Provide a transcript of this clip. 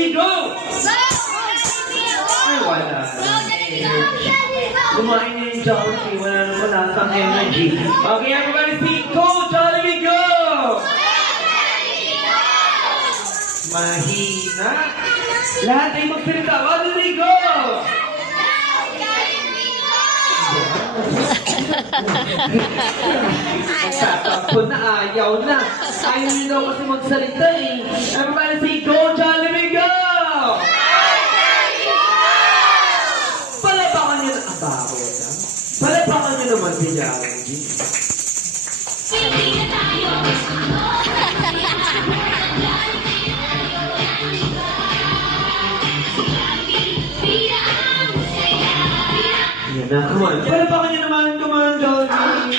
Jollibee, go! Ay, wala. Kumain niya yung Jollibee. Wala na wala kang energy. Okay, everybody speak. Go, Jollibee, go! Mahina. Lahat ay magsalita. Jollibee, go! Nagtatakbo na, ayaw na. Ayaw nyo daw kasi magsalita eh. Everybody say, go, Jollibee, go! Palapakan nyo na. Abako na. Palapakan nyo naman si Jollibee. Yan na, come on. Palapakan nyo naman, come on, Jollibee.